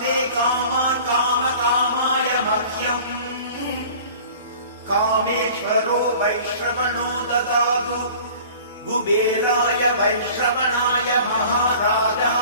मे कामान् काम कामाय मह्यम् कामेश्वरो वैश्रवणो ददातु कुबेराय वैश्रवणाय महाराजा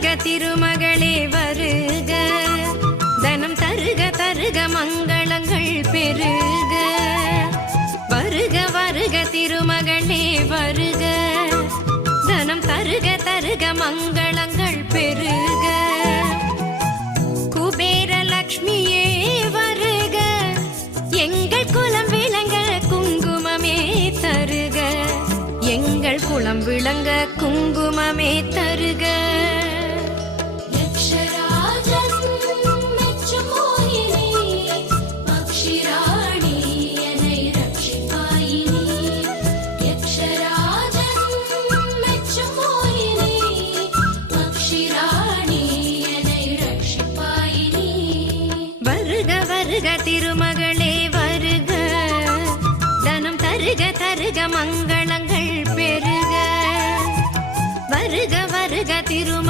வருக திருமகளே வருக. தனம் தருக தருக மங்களங்கள் பெருக. வருக வருக திருமகளே வருக. தனம் தருக தருக மங்கள தருக திருமகளே வருக. தனம் தருக தருக மங்களங்கள் பெருக. வருக வருக திரும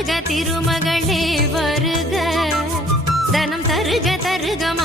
வருக திருமகளே வருக. தனம் தருக தருக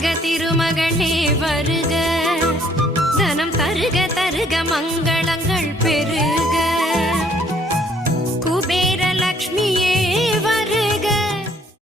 வருக திருமகளே வருக. தனம் தருக தருக மங்களங்கள் பெருக. குபேர லக்ஷ்மியே